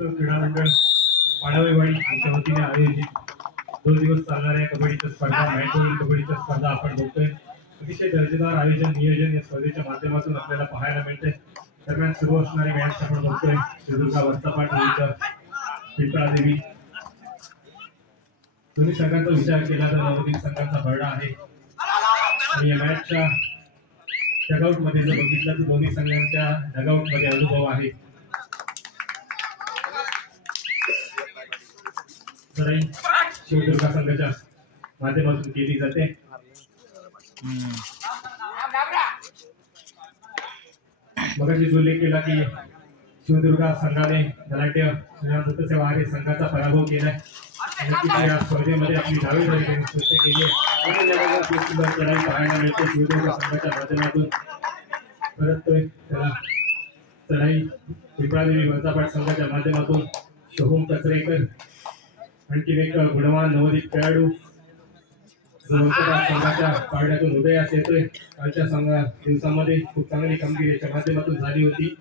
क्रीडा मंडळ पाडावेवाडी यांच्या वतीने आयोजित 2 दिवस चालणाऱ्या कबड्डीच्या स्पर्धा मॅटबॉल कबड्डीच्या स्पर्धा आपण बघतोय. अतिशय दर्जेदार आयोजन नियोजन या स्पर्धेच्या माध्यमातून आपल्याला पाहायला मिळते. दरम्यान सुरू असणारी मॅच आपण बघतोय. सिंधुदुर्ग वरचापाट विरुद्ध पिंपळादेवी. दोन्ही संघांचा विचार केला तर नवोदित संघाचा भरडा आहे आणि या मॅचच्या डगआउट मध्ये जर बघितलं तर दोन्ही संघांच्या डगआउट मध्ये अनुभव आहे. शिवदुर्ग संघाच्या माध्यमातून केली जाते. मगाशी उल्लेख केला की शिवदुर्ग संघाने गलाट्य सेवा संघाचा पराभव केलाय. या स्पर्धेमध्ये आपली डावी केली पाहायला मिळते. शिवदुर्ग संघाच्या माध्यमातून परत त्याला चढाई पिंपळादेवी वरचापाट संघाच्या माध्यमातून शोभम कचरेकर आणखी एक गुणवान नवोदित खेळाडू संघाच्या पारड्यातून उदयास येतोय. कालच्या दिवसामध्ये खूप चांगली कामगिरी याच्या माध्यमातून झाली होती.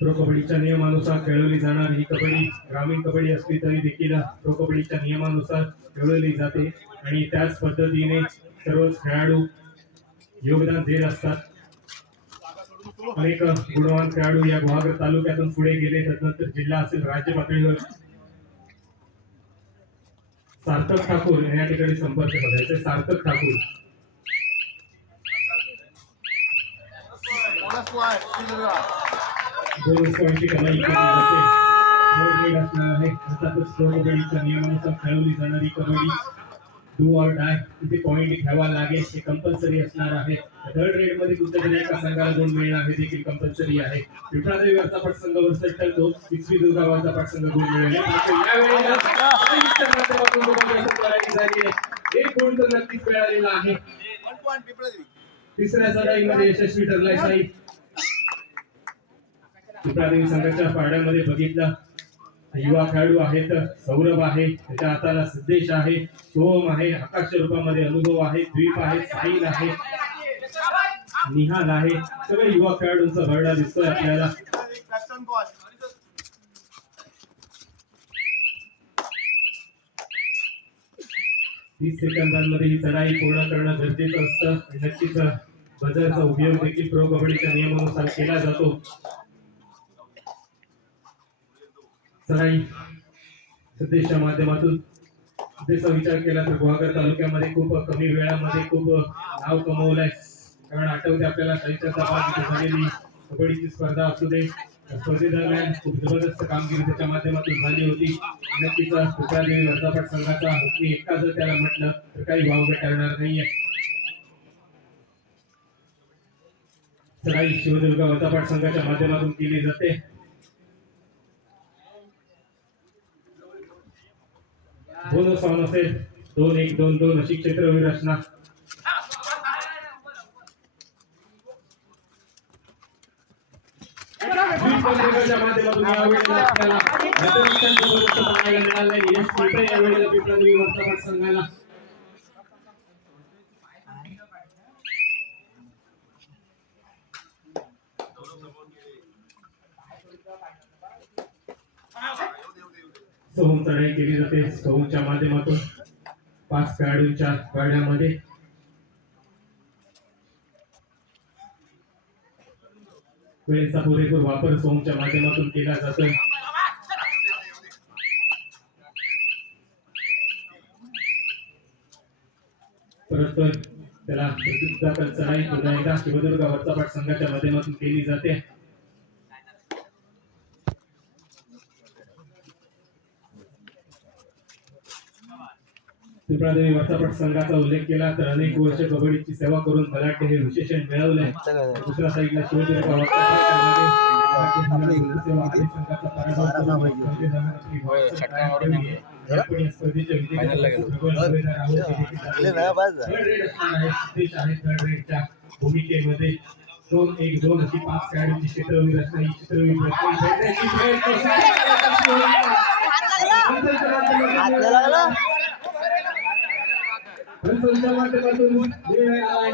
प्रो कबड्डीच्या नियमानुसार खेळवली जाणार ही कबड्डी ग्रामीण कबड्डी असली तरी देखील प्रो कबड्डीच्या नियमानुसार खेळवली जाते आणि त्याच पद्धतीने सर्वच खेळाडू योगदान देत असतात. अनेक गुणवान खेळाडू या गुहागर तालुक्यातून पुढे गेले. त्यानंतर जिल्हा असेल राज्य पातळीवर सार्थक ठाकूर या ठिकाणी संपर्क साधायचे. सार्थक ठाकूर नियमानुसार खेळवली जाणारी कबड्डी डू ऑर डाय इथे पॉइंट घ्यावा लागेल हे कंपल्सरी असणार आहे. थर्ड रेड मध्ये कुठल्यातरी एका संघाला गुण मिळणार हे देखील कंपल्सरी आहे. पिंपळादेवी वरचापाट संघ वर्सेस ठरतो. सिंधुदुर्ग वरचापाट संघ गुण मिळेल. एक गुण तर नक्कीच मिळालेला आहे. तिसऱ्या चढाईमध्ये यशस्वी ठरलाय साई. पिंपळादेवी संघाच्या पारड्यामध्ये बघितलं युवा खेळाडू आहेत. सौरभ आहे, त्याच्या हाताला सिद्धेश आहे, सोहम आहे, आकाश रूपामध्ये अनुभव आहे, द्वीप आहे, साहिल आहे, निहाल आहे. सगळे युवा खेळाडूंचा भरडा दिसतोय आपल्याला. 30 सेकंदांमध्ये ही चढाई पूर्ण करणं गरजेचं असतं. नक्कीच बजरचा उपयोग देखील प्रो कबड्डीच्या नियमानुसार केला जातो. चढाई सध्याच्या माध्यमातून त्याचा विचार केला तर गुहागर तालुक्यामध्ये खूप कमी वेळामध्ये खूप नाव कमवलंय. कारण आठवते आपल्याला झालेली कबड्डीची स्पर्धा असू दे, स्पर्धेदरम्यान खूप जबरदस्त कामगिरी त्याच्या माध्यमातून झाली होती. नक्कीच पिंपळादेवी वरचापाट संघाचा हुकमी एकटा जर त्याला म्हटलं तर काही वावगं ठरणार नाहीये. चढाई शिवदुर्ग वरचापाट संघाच्या माध्यमातून केली जाते. बोनस ऑन असेल 2-1-2-2 अशी क्षेत्रवीर असणार. माध्यमातून संघाला सोहम चढाई केली जाते. सोहमच्या माध्यमातून 5 खेळाडूंच्या गाड्यामध्ये वेळेचा पुरेपूर वापर सोहमच्या माध्यमातून केला जातोय. परत त्याला चढाई पुन्हा एकदा शिवदुर्ग वरचापाट संघाच्या माध्यमातून केली जाते. पिंपळादेवी वरचापाट संघाचा उल्लेख केला तर अनेक वर्ष कबड्डीची सेवा करून गलाट्य हे विशेषण मिळवलंय. दुसऱ्या साईडला शिवदुर्ग भूमिकेमध्ये 2-1-2 अशी 5 खेळाडूंची क्षेत्रवीर असणारी क्षेत्रवीर पंचांच्या माध्यमातून निर्णय आलाय.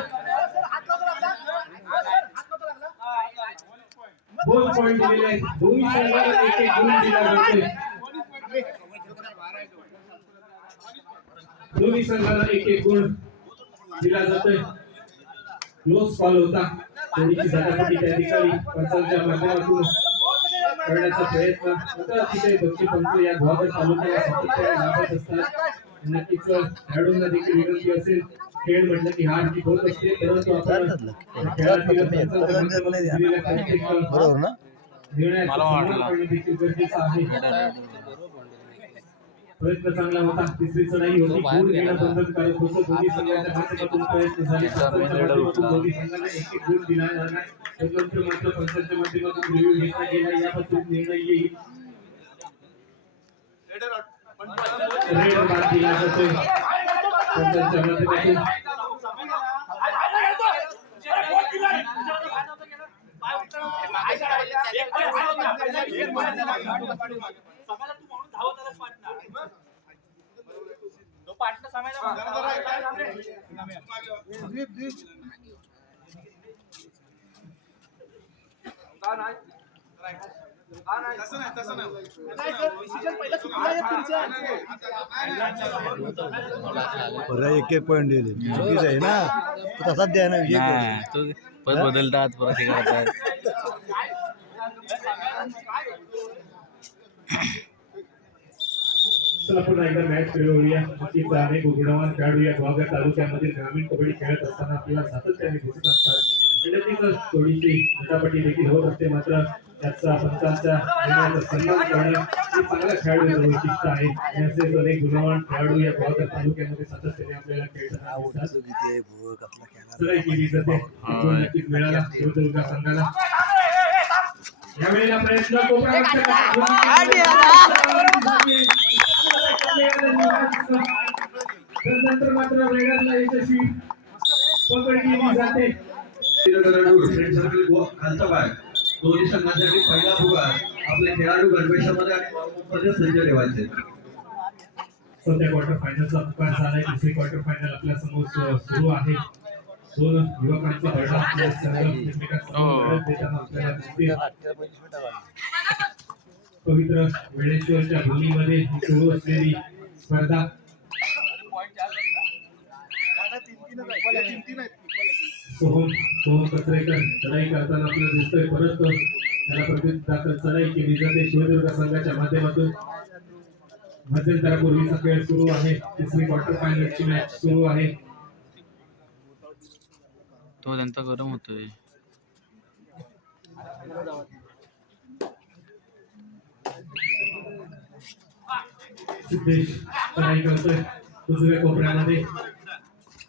दोन पॉइंट दिलेले आहेत. दोन्ही संघाला एक एक गुण दिला जातोय. दोन्ही संघाला एक एक गुण दिला जातोय. क्लोज कॉल होता. थोडीशी झटापटी त्या ठिकाणी पंचांच्या माध्यमातून करण्याचा प्रयत्न होता. अतिशय बक्षी पंच या गुहागर तालुक्याला सातत्याने लाभत असतात. नक्कीच खेळाडूंना देखील विनंती असेल, खेळ म्हटलं की हार जीत होत असते, परंतु आपण खेळातील पंचांच्या माध्यमातून दिलेल्या प्रत्येक निर्णयाचा सन्मान करणे देखील गरजेचं आहे. प्रयत्न चांगला होता. तिसरी चढाई होती. गुण घेणं बंधनकारक होतं. दोन्ही संघांच्या माध्यमातून प्रयत्न झाले. दोन्ही संघांना एक एक गुण दिला जाणार. नंतर मात्र पंचांच्या माध्यमातून रिव्ह्यू घेतला गेला. याबद्दल निर्णय येईल. रेड बाद दिला जातोय पंचांच्या माध्यमातून. एक एक पॉइंट दिले चुकीचं आहे ना, तसाच द्या ना. तो परत बदलतात, परत हे करतात. चला पुन्हा एकदा मॅच खेळूया. नक्कीच अनेक गुणवान खेळाडू या गुहागर तालुक्यामध्ये ग्रामीण कबड्डी खेळत असताना आपल्याला सातत्याने दिसत असतात. नक्कीच थोडीशी झटापटी देखील होत असते, मात्र त्याचा पंचांच्या निर्णयाचा सन्मान करणं हे चांगल्या खेळाडूचं वैशिष्ट्य आहे. आणि असेच अनेक गुणवान खेळाडू या गुहागर तालुक्यामध्ये सातत्याने आपल्याला खेळताना दिसतात. चढाई केली जाते. नक्कीच मिळाला शिवदुर्ग संघाला. यावेळेला प्रयत्न नंतर मात्र वेगातला यशस्वी पकड केली जाते. खालचा पाय दोन्ही संघांसाठी पहिला पुकार. आपले खेळाडू गणवेशामध्ये आणि सज्ज ठेवायचे. सध्या क्वार्टर फायनलचा पुकार झालाय. दुसरी क्वार्टर फायनल आपल्या समोर सुरू आहे. दोन युवकांचा लढा आपल्या एकमेकांसमोर लढत देताना आपल्याला दिसते. पवित्र वेळेश्वरच्या भूमीमध्ये सुरू असलेली स्पर्धा. सोहम कचरेकर चढाई करताना आपल्याला दिसतोय, परंतु त्याला प्रतिदाखल चढाई केली जाते शिवदुर्ग संघाच्या माध्यमातून. मध्यंतरापूर्वीचा खेळ सुरू आहे. तिसरी क्वार्टर फायनलची मॅच सुरू आहे. तो त्यांचा गरम होतोय. सिद्धेश चढाई करतोय उजव्या कोपऱ्यामध्ये.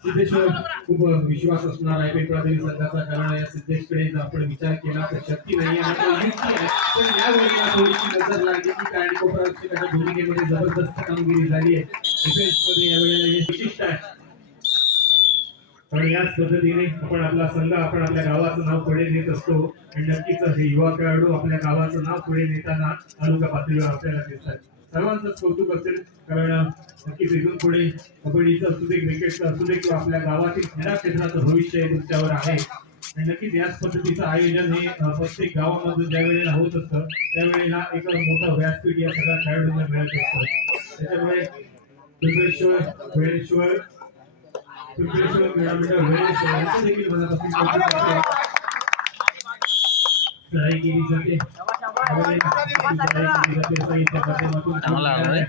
सिद्धेश्वर खूप विश्वास असणार आहे पेटवादेवी संघाचा, कारण या सिद्धेशकडे जर आपण विचार केला तर शक्ती नाही आहे, पण या वेळेला थोडीशी नजर लागली की काही कोपराच्या भूमिकेमध्ये जबरदस्त कामगिरी झाली आहे. डिफेन्समध्ये या वेळेला हे विशिष्ट आहे. आणि याच पद्धतीने आपण आपला संघ, आपण आपल्या गावाचं नाव पुढे नेत असतो. आणि नक्कीच हे युवा खेळाडू आपल्या गावाचं नाव पुढे नेताना तालुका पातळीवर आपल्याला दिसतात. सर्वांचंच कौतुक असेल, कारण नक्कीच इथून पुढे कबड्डीचं असू दे, क्रिकेटचं असू दे, किंवा आपल्या गावातील क्रीडा क्षेत्राचं भविष्य हे तुमच्यावर आहे. आणि नक्कीच याच पद्धतीचं आयोजन हे प्रत्येक गावामध्ये ज्या वेळेला होत असतं त्यावेळेला एक मोठं व्यासपीठ या सगळ्या खेळाडूंना मिळत असतं. त्याच्यामुळे वेळेश्वर क्रीडा मंडळ वेळेश्वर यांचं देखील मनापासून कौतुक आहे. चढाई केली जाते. चांगला आहे.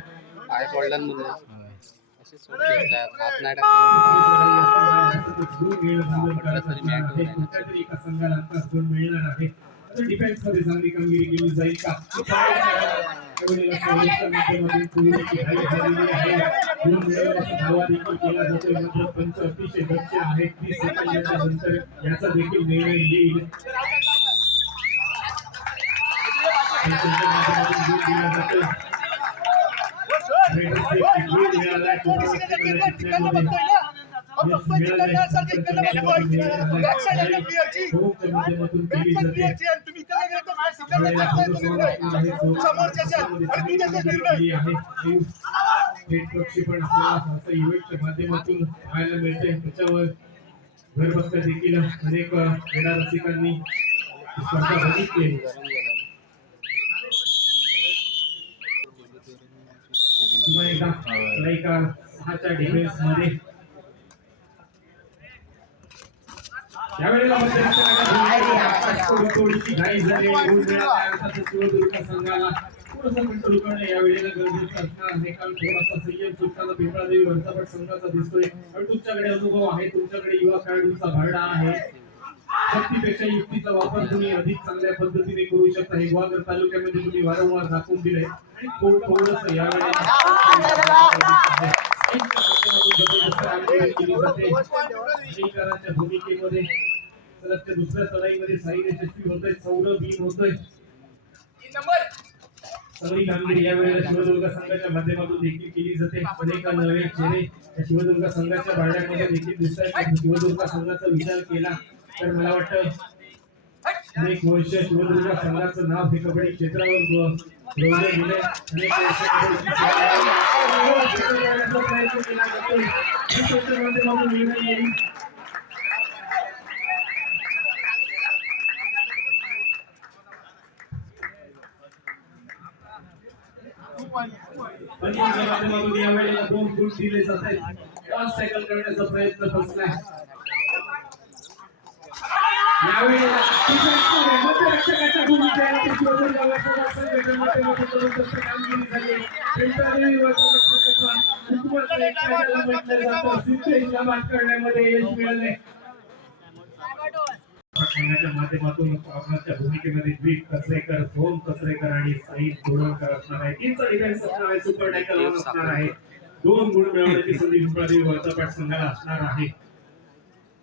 डिफेन्स मध्ये चांगली कामगिरी केली जाईल का? पंच अतिशय दक्ष आहेत. 30 सेकंदाच्या नंतर याचा देखील निर्णय येईल. यावेळेला फोटोसोबत असणार आहे थेट प्रक्षेपण आपल्याला सहसा इव्हेंटच्या माध्यमातून पाहायला मिळते. त्याच्यावर घर बसल्या देखील अनेक क्रीडा रसिकांनी ही स्पर्धा बघितली. पुन्हा एकदा लाईका 6च्या डिफेन्स मध्ये यावेळेला थोडीशी घाई झाली. शिवदुर्ग संघाला थोडंसं कंट्रोल करणं यावेळेला गरजेचं असणार आहे, कारण थोडासा संयम सुटताना पिंपळादेवी वंचापट संघाचा दिसतोय. पण तुमच्याकडे अनुभव आहे, तुमच्याकडे युवा खेळाडूंचा भरडा आहे. शक्तीपेक्षा युक्तीचा वापर तुम्ही अधिक चांगल्या पद्धतीने करू शकता. हे गुहागर तालुक्यामध्ये तुम्ही वारंवार दाखवून दिलंय आणि थोडंसं यावेळेला भूमिकेमध्ये सलगच्या दुसऱ्या चढाईमध्ये साई यशस्वी होतोय. सौरभ इन होतोय. चांगली कामगिरी यावेळेला शिवदुर्ग संघाच्या माध्यमातून देखील केली जाते. अनेक नवे चेहरे या शिवदुर्ग संघाच्या भाड्यामध्ये देखील दिसत आहेत. शिवदुर्ग संघाचा विचार केला तर मला वाटतं अनेक वर्ष शिवदुर्ग संघाचं नाव हे कबड्डी क्षेत्रावर रोवलं गेलंय. अनेक वर्ष प्रयत्न केला जातोय. माध्यमातून यावेळेला 2 गुण दिले जात आहेत. क्रॉस सायकल करण्याचा प्रयत्न फसलाय. यावेळेला मध्यरक्षकाच्या भूमिकेमध्ये शिवदुर्ग संघटनेच्या माध्यमातून कामगिरी झाली. करण्यामध्ये यश मिळाले. संघाच्या माध्यमातून आपल्या भूमिकेमध्ये द्वीप कसरेकर, सोम कसरेकर आणि साई तोडणकर असणार आहे. 3चा डिफेन्स असणार आहे. सुपर टॅकल ऑन असणार आहे. 2 गुण मिळवण्याची संधी पिंपळादेवी वंचापट संघाला असणार आहे.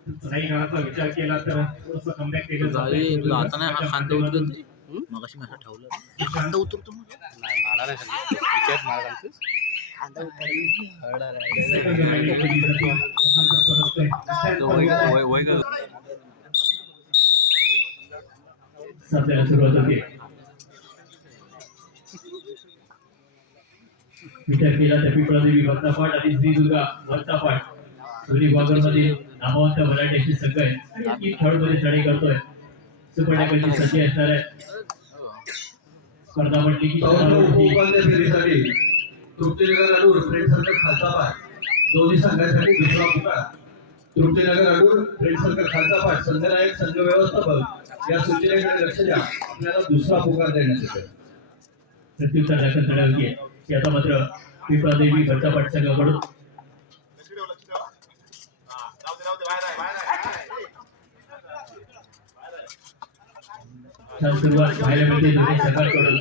काही काळाचा विचार केला तर थोडंसं कमबॅक केलं जातं. आता हा खांदा उतरतो मगाशी माझा ठेवलं खांदा उतरतो नाही मारा नाही विचार मारा सध्याला सुरुवात होते. विचार केला तर पिंपळादेवी वंचापाट आणि श्रीदुर्गा वंचापाट दोन्ही भागांमध्ये नामवंत मराठी संघ आहे. की खेळमध्ये चढाई करतोय. सुपर टॅकलची संधी असणार आहे. स्पर्धा म्हटली की फेरीसाठी तृप्तीनगर अडूर फ्रेंड सर्कल खालचा पाठ दोन्ही संघासाठी दुसरा पुकार. तृप्तीनगर अडूर फ्रेंड सर्कल खालचा पाठ संघनायक संघ व्यवस्थापक या सूचनेकडे लक्ष द्या. आपल्याला दुसरा पुकार देण्यात येतो. प्रत्युत्तर दाखल चढावली आहे. याचा मात्र पिंपळादेवी वंचापाट संघाकडून छान सुरुवात पाहायला मिळते. दोन्ही संघांकडून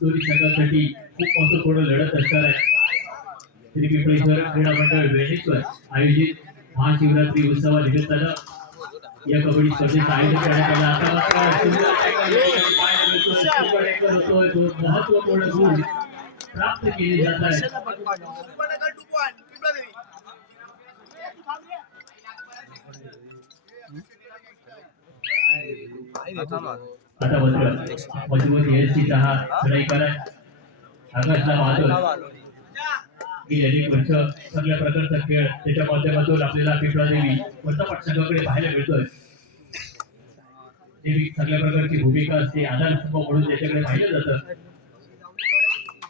दोन्ही संघांसाठी खूप महत्वपूर्ण लढत असणार आहे. श्री पिंपळेश्वर क्रीडा मंडळ वेणेश्वर आयोजित महाशिवरात्री उत्सवानिमित्तानं या कबड्डी स्पर्धेचं आयोजन करण्यात आलं. आता मात्र महत्वपूर्ण गुण प्राप्त केले जात आहेत. आता मात्र मजबूत एसटीचा हा चढाईकार आहे. आकाशला महादेव गेली अनेक वर्ष सगळ्या प्रकारचा खेळ त्याच्या माध्यमातून आपल्याला पिंपळादेवी वंचापाट संघाकडे पाहायला मिळतोय. सगळ्या प्रकारची भूमिका असते. आधारस्तंभ म्हणून त्याच्याकडे पाहिलं जातं.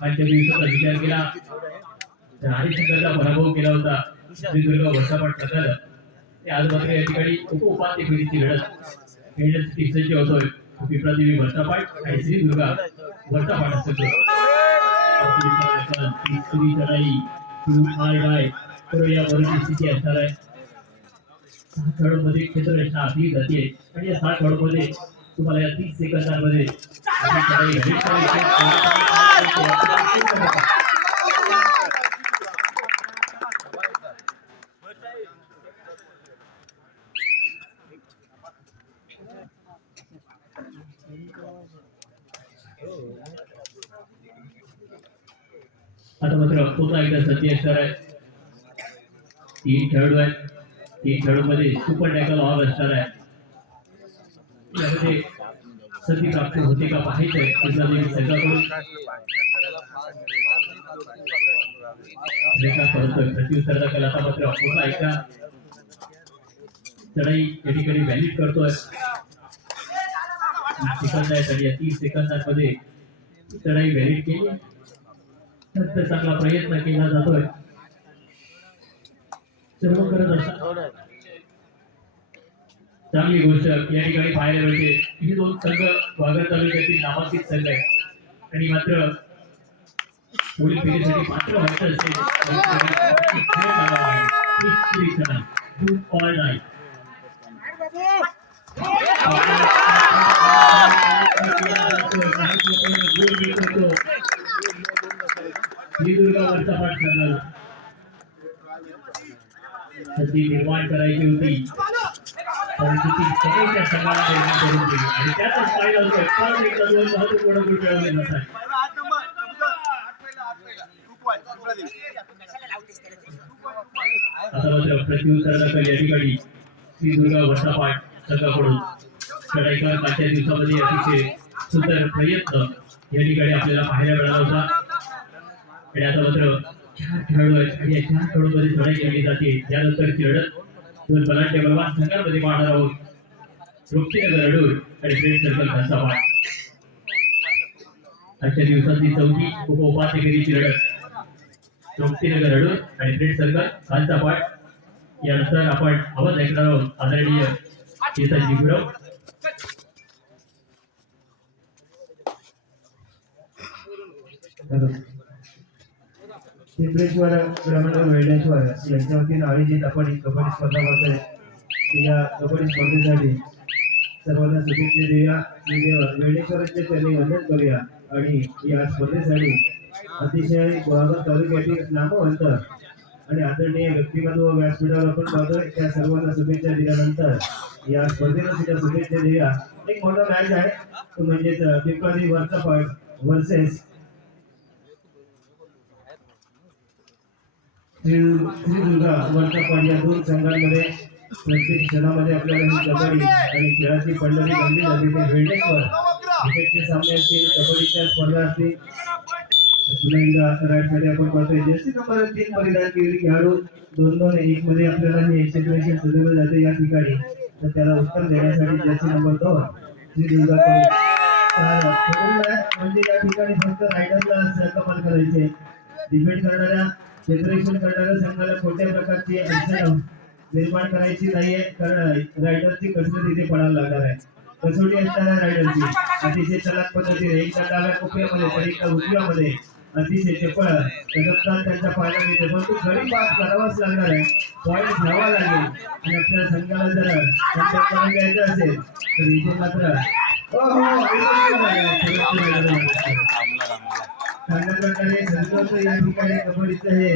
आजच्या दिवसाचा विचार केला तर आणि संघाचा पराभव केला होता श्रीदुर्ग वंचापाट संघाला. आज मात्र या ठिकाणी उपांत्य फेरीची लढत खेळण्यासाठी सज्ज होतोय. पिंपळादेवी वंचापाट आणि श्रीदुर्गा वंचापाट संघ. स्थिती असणार आहे. 6 खेळाडूंमध्ये क्षेत्ररचना आखली जाते आणि या 6 खेळाडूंमध्ये तुम्हाला या 30 सेकंदांमध्ये आता मात्र पुन्हा एकदा संधी असणार आहे. 3 खेळाडू आहेत. 3 खेळाडूंमध्ये सुपर टॅकल ऑन असणार आहे. यामध्ये संधी प्राप्त होते का पाहायचंय विद्यार्थी संघाकडून परत प्रत्युत्तर दाखल आता मात्र पुन्हा एकदा चढाई या ठिकाणी व्हॅलिड करतोय सेकंद आहेत आणि या 30 सेकंदांमध्ये चढाई व्हॅलिड केली तर चांगला प्रयत्न केला जातोय सर्व करत असतात चांगली गोष्ट या ठिकाणी पाहायला मिळते ही दोन संघ वाघर तालुक्यातील नामांकित संघ आहे आणि मात्र पुढील पिढीसाठी पात्र व्हायचं असेल ऑल नाईट दुर्गावरचा पाठ करणारा संधी निर्माण करायची होती परंतु ती समोरच्या संघाला निर्माण करून दिली आणि त्यातच फायदा होतोय फार एक दोन महत्वपूर्ण गुण मिळवले जातात आता मात्र प्रत्युत्तर दाखल या ठिकाणी श्री दुर्गा वर्षापाठ संघाकडून चढाईकर मागच्या दिवसामध्ये अतिशय सुंदर प्रयत्न या ठिकाणी आपल्याला पाहायला मिळाला होता आणि आता मात्र 4 खेळाडू आहेत आणि या 4 खेळाडूंमध्ये चढाई केली जाते यानंतरची लढत दोन बलाढ्य बलवान संघांमध्ये पाहणार आहोत रोक्तीनगर अडूर आणि फ्रेंड सर्कल खालसापाट आजच्या दिवसातली 4थी उपाध्यक्षाची लढत रोक्तीनगर अडूर आणि फ्रेंड सर्कल खालसापाट यानंतर आपण आवाज ऐकणार आहोत आदरणीय चेतनजी गुरव पिंपळेश्वर ग्रामीण वेळेश्वर यांच्या वतीनं आयोजित आपण ही कबड्डी स्पर्धा करतोय या कबड्डी स्पर्धेसाठी सर्वांना शुभेच्छा देऊया वेळेश्वरांचे त्यांनी वंदन करूया आणि या स्पर्धेसाठी अतिशय गुहागर तालुक्यातील नामवंत आणि आदरणीय व्यक्तिमत्व व्यासपीठावर आपण पाहतोय त्या सर्वांना शुभेच्छा दिल्यानंतर या स्पर्धेला सुद्धा शुभेच्छा देऊया एक मोठा मॅच आहे तो म्हणजेच पिंपळादी वरचा पाठ वर्सेस श्री दुर्गा वरचा पाठ या दोन संघांमध्ये प्रत्येक क्षणामध्ये आपल्याला ही कबड्डी आणि खेळाची पंढरी बनली जाते ते वेळेश्वर क्रिकेटचे सामने असतील कबड्डीच्या स्पर्धा असतील पुन्हा एकदा राईटसाठी आपण पाहतोय जर्सी नंबर 3 परिधान केलेली खेळाडू 2-2-1 मध्ये आपल्याला हे सिच्युएशन सुधारलं जाते या ठिकाणी तर त्याला उत्तर देण्यासाठी जर्सी नंबर 2 श्री दुर्गा म्हणजे या ठिकाणी फक्त रायडरला सहकमाल करायचे डिफेंड करणाऱ्या क्षेत्ररक्षण करणाऱ्या संघाला कोणत्या प्रकारची अडचण निर्माण करायची नाहीये कारण रायडरची कसरत इथे पडायला लागणार आहे कसोटी असणाऱ्या रायडरची अतिशय चलाक पद्धतीने एकदा डाव्या कोपऱ्यामध्ये तर एकदा उजव्यामध्ये अतिशय चपळ तदत्तान त्यांचा फायदा मिळतो परंतु गरीब बाब करावाच लागणार आहे पॉईंट घ्यावा लागेल आणि आपल्या संघाला जर कॉन्टॅक्ट करून द्यायचं असेल तर इथे मात्र चांगल्या प्रकारे संतोष या ठिकाणी कबड्डीचं हे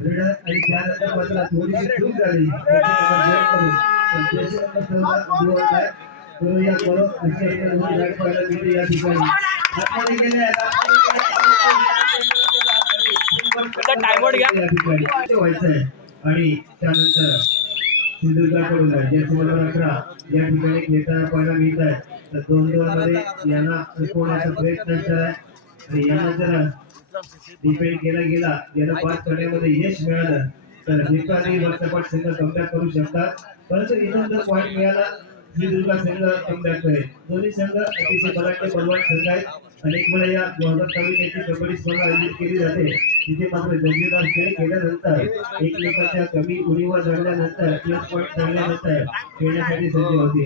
रीडर आणि त्यानंतर मात्र थोडीशी चूक झाली करूया करू अशी आपल्याला गाडी पाहायला मिळते या ठिकाणी आतमध्ये गेले व्हायचं आहे आणि त्यानंतर सिंधुदुर्गाकडून जयसिंह 11 या ठिकाणी खेळताना पाहायला मिळत आहे तर 2-2 मध्ये यांना टिकवण्याचा प्रयत्न असणार आहे आणि यांना जर डिफेंड केला गेला याला पास करण्यामध्ये यश मिळालं तर निकाली वर्षापाठ संघ कमबॅक करू शकतात परंतु इथं जर पॉईंट मिळाला श्रीदुर्गा संघ कमबॅक करेल दोन्ही संघ अतिशय बलाढ्य बलवान संघ आहेत अनेक वेळा या गुहागर तालुक्याची कबड्डी स्पर्धा आयोजित केली जाते तिथे मात्र दर्जेदार खेळ केल्यानंतर एकमेकांच्या कमी उणीवा झाल्यानंतर प्लस पॉईंट झाल्यानंतर खेळण्यासाठी सज्ज होते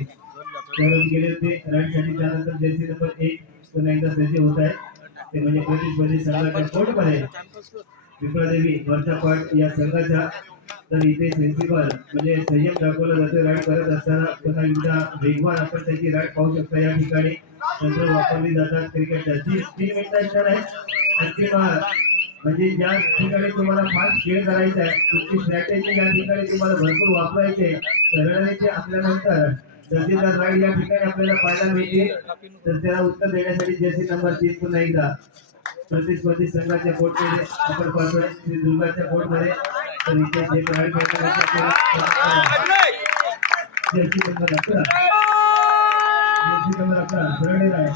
तरच गेले होते राईटसाठी त्यानंतर जर्सी नंबर 1 पुन्हा एकदा सज्ज होत आहे ते म्हणजे प्रतिस्पर्धी संघाच्या कोर्टमध्ये विप्रादेवी वरचा पाठ या संघाच्या तर इथे सेन्सिबल म्हणजे संयम दाखवला जातो राईड करत असताना पुन्हा एकदा वेगवान आपण त्याची राईड पाहू शकता या ठिकाणी तंत्र वापरली जातात क्रिकेटच्या 3 मिनिटं असणार आहे अंतिम म्हणजे ज्या ठिकाणी तुम्हाला फास्ट खेळ करायचा आहे तुमची स्ट्रॅटेजी या ठिकाणी तुम्हाला भरपूर वापरायची आहे रणनीती आपल्यानंतर दर्जेदार राईड या ठिकाणी आपल्याला पाहायला मिळते तर त्याला उत्तर देण्यासाठी जर्सी नंबर 3 पुन्हा एकदा प्रतिस्पर्धी संघाच्या कोर्टमध्ये आपण पाहतोय श्री दुर्गाच्या कोर्टमध्ये तर इथे जे राईड जर्सी नंबर 11 सरळे राय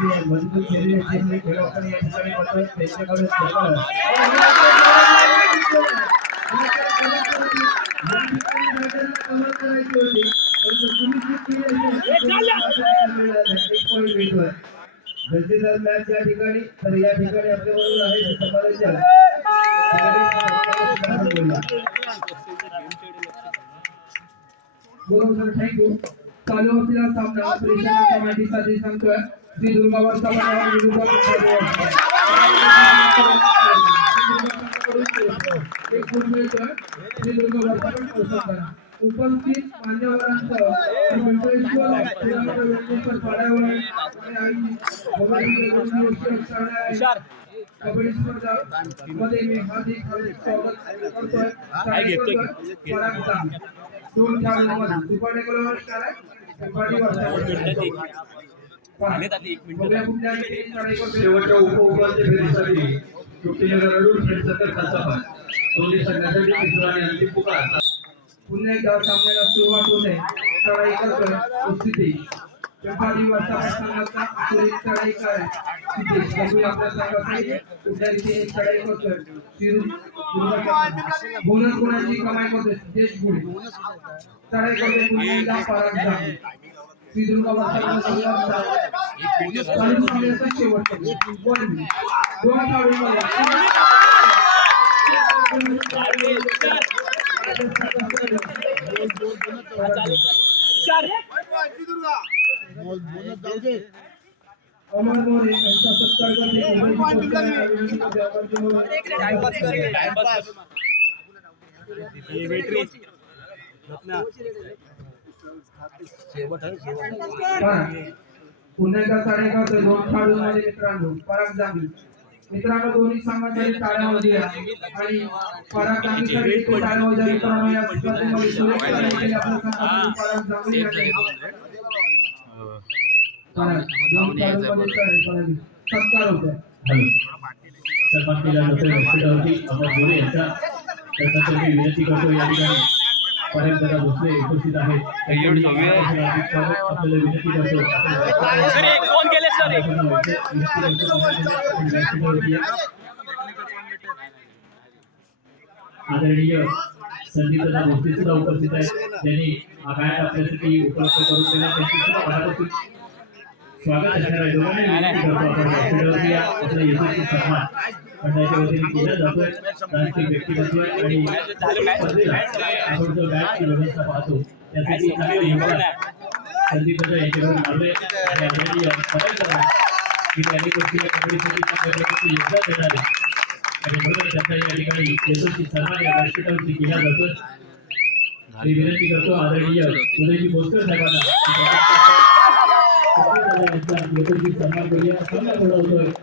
त्यांची मजबूत शरीर असलेले खेळाडू या ठिकाणी पडतात त्यांच्याकडे गलतीदार मॅच या ठिकाणी तर या ठिकाणी आपल्या बरोबर आहे समालोचक बरोबर सर, थँक्यू. चालू असलेला सामना प्रेक्षकांच्या माहितीसाठी सांगतोय श्री दुर्गा वर्षा विरुद्ध एक गुण मिळतोय श्री दुर्गा वर्षा उपस्थित मान्यवरांसह पिंपळेश्वर क्रीडा वेळेश्वर पाड्यावर कबड्डी स्पर्धा मध्ये मी हार्दिक स्वागत करतोय. पराग जाम. दोन खेळाडूंमध्ये दुपारी नमस्कार आहे दुपारी शेवटच्या उपउपांत्य फेरीसाठी तृप्तीनगर अडूर फ्रेंड सर्कल खालचा दोन्ही संघासाठी तिसरा आणि अंतिम पुकार. पुन्हा एकदा सामन्याला सुरुवात होते. चढाई करतोय स्थिती व्यापारी वर्षा संघाचा सुरेख चढाई काय स्थिती बघूया आपल्या संघासाठी कुठल्या रीतीने चढाई करतोय. बोनस गुणाची कमाई करतोय देश पुढे चढाई करतोय पुन्हा एकदा पराग जाम. श्री दुर्गा वर्षा चालू सामन्याचा शेवट दोन अमर मोरे यांचा सत्कार पुन्हा एकदा चढाई करतोय दोन खेळाडूंमध्ये मित्रांनो पराग जांभी. मित्रांनो दोन्ही संघांसाठी टाळ्या वाजवूया आणि पराग जांभीसाठी टाळ्या वाजवूया. मित्रांनो या स्पर्धेमध्ये सुरेख चढाई केली आपल्या संघासाठी पराग जांभी सत्कार होतोय. सन्मान केला जातोय व्यासपीठावरती अमर गोरे यांचा. त्यानंतर मी विनंती करतो या ठिकाणी पर्यंत भोसले उपस्थित आहेत आपल्याला विनंती करतो आदरणीय संदीपदा भोसले सुद्धा उपस्थित आहेत ज्यांनी हा मॅच आपल्यासाठी उपलब्ध करून दिला त्यांची सुद्धा मनापासून स्वागत असणार आहे. दोघांनी विनंती करतो आपण व्यासपीठावरती आपल्या यशस्वी सन्मान मंडळाच्या वतीने केला जातोय. राजकीय व्यक्तिमत्व आणि आपण जो मॅचची व्यवस्था पाहतो त्यासाठी चांगलं योगदान संदीप यांच्याकडून लावले आणि आदरणीय सगळ्यांना की अनेक गोष्टीला कबड्डीसाठी योगदान देणार आहे आणि म्हणून त्यांचा या ठिकाणी यशस्वी सन्मान या व्यासपीठावरती केला जातोय. आणि विनंती करतो आदरणीय उदयजी भोसकर साहेबांना यशस्वी सन्मान करूया.